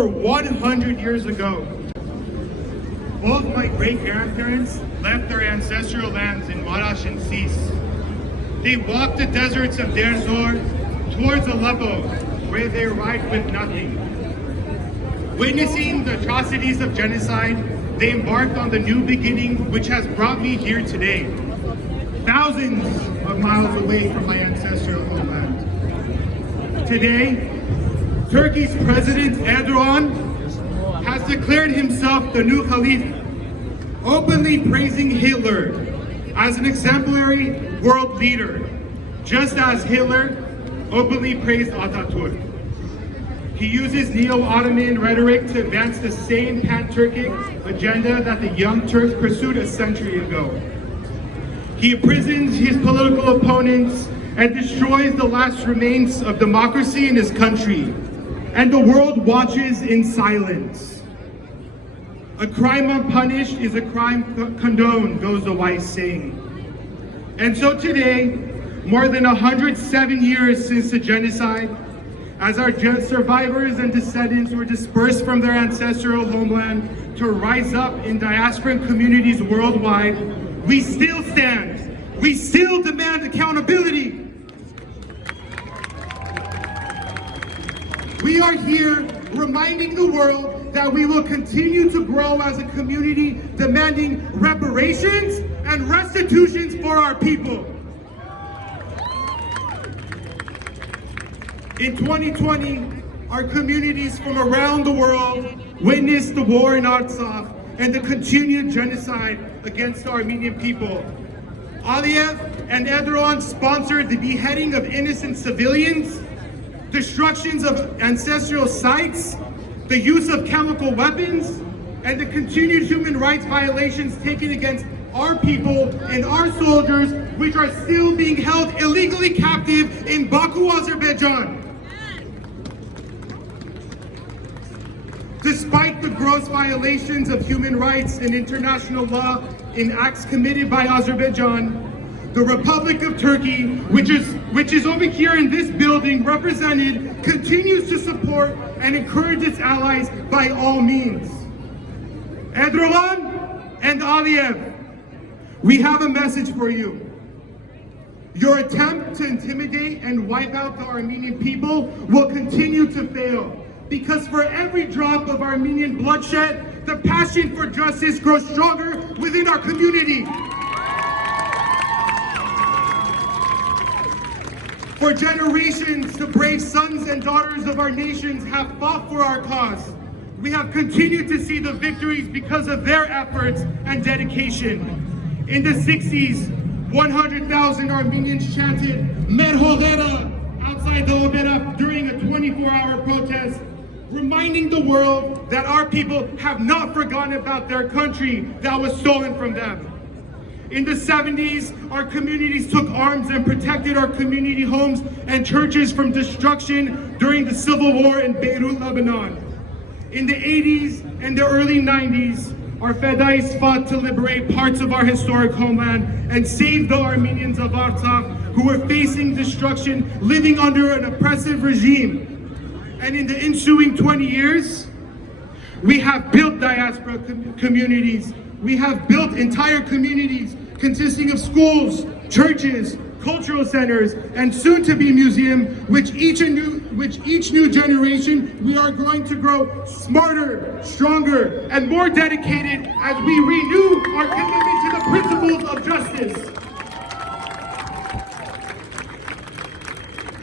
over 100 years ago, both my great-grandparents left their ancestral lands in Marash and Sis. They walked the deserts of Deir Zor towards Aleppo, where they arrived with nothing. Witnessing the atrocities of genocide, they embarked on the new beginning which has brought me here today, thousands of miles away from my ancestral homeland. Today, Turkey's President Erdogan has declared himself the new Caliph, openly praising Hitler as an exemplary world leader, just as Hitler openly praised Atatürk. He uses neo-Ottoman rhetoric to advance the same pan-Turkic agenda that the Young Turks pursued a century ago. He imprisons his political opponents and destroys the last remains of democracy in his country, and the world watches in silence. A crime unpunished is a crime condoned, goes the wise saying. And so today, more than 107 years since the genocide, as our survivors and descendants were dispersed from their ancestral homeland to rise up in diasporic communities worldwide, we still stand. We still demand accountability. We are here reminding the world that we will continue to grow as a community, demanding reparations and restitutions for our people. In 2020, our communities from around the world witnessed the war in Artsakh and the continued genocide against the Armenian people. Aliyev and Erdogan sponsored the beheading of innocent civilians, destructions of ancestral sites, the use of chemical weapons, and the continued human rights violations taken against our people and our soldiers, which are still being held illegally captive in Baku, Azerbaijan. Despite the gross violations of human rights and international law in acts committed by Azerbaijan, the Republic of Turkey, which is over here in this building represented, continues to support and encourage its allies by all means. Erdogan and Aliyev, we have a message for you. Your attempt to intimidate and wipe out the Armenian people will continue to fail, because for every drop of Armenian bloodshed, the passion for justice grows stronger within our community. For generations, the brave sons and daughters of our nations have fought for our cause. We have continued to see the victories because of their efforts and dedication. In the 60s, 100,000 Armenians chanted Merhodera outside the Opera during a 24-hour protest, reminding the world that our people have not forgotten about their country that was stolen from them. In the 70s, our communities took arms and protected our community homes and churches from destruction during the civil war in Beirut, Lebanon. In the 80s and the early 90s, our Fedais fought to liberate parts of our historic homeland and save the Armenians of Artsakh who were facing destruction, living under an oppressive regime. And in the ensuing 20 years, we have built diaspora communities. We have built entire communities consisting of schools, churches, cultural centers, and soon-to-be museum, which each new generation we are going to grow smarter, stronger, and more dedicated as we renew our commitment to the principles of justice.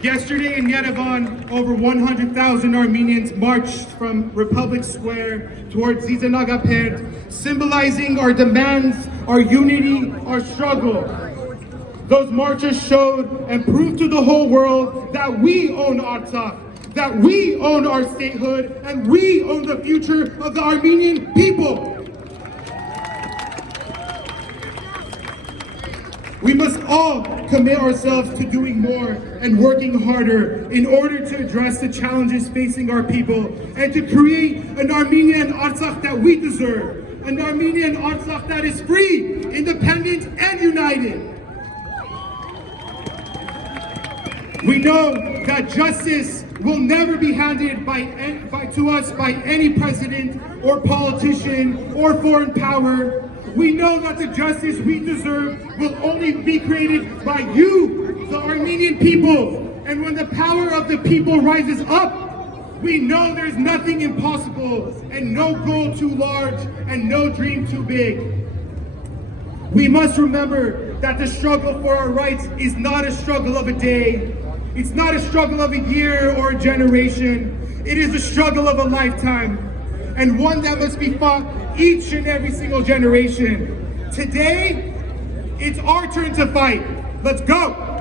Yesterday in Yerevan, over 100,000 Armenians marched from Republic Square towards Zizanagapet, symbolizing our demands, our unity, our struggle. Those marches showed and proved to the whole world that we own Artsakh, that we own our statehood, and we own the future of the Armenian people. We must all commit ourselves to doing more and working harder in order to address the challenges facing our people and to create an Armenian Artsakh that we deserve, an Armenian Artsakh that is free, independent, and united. We know that justice will never be handed to us by any president or politician or foreign power. We know that the justice we deserve will only be created by you, the Armenian people. And when the power of the people rises up, we know there's nothing impossible and no goal too large and no dream too big. We must remember that the struggle for our rights is not a struggle of a day. It's not a struggle of a year or a generation. It is a struggle of a lifetime, and one that must be fought each and every single generation. Today, it's our turn to fight. Let's go.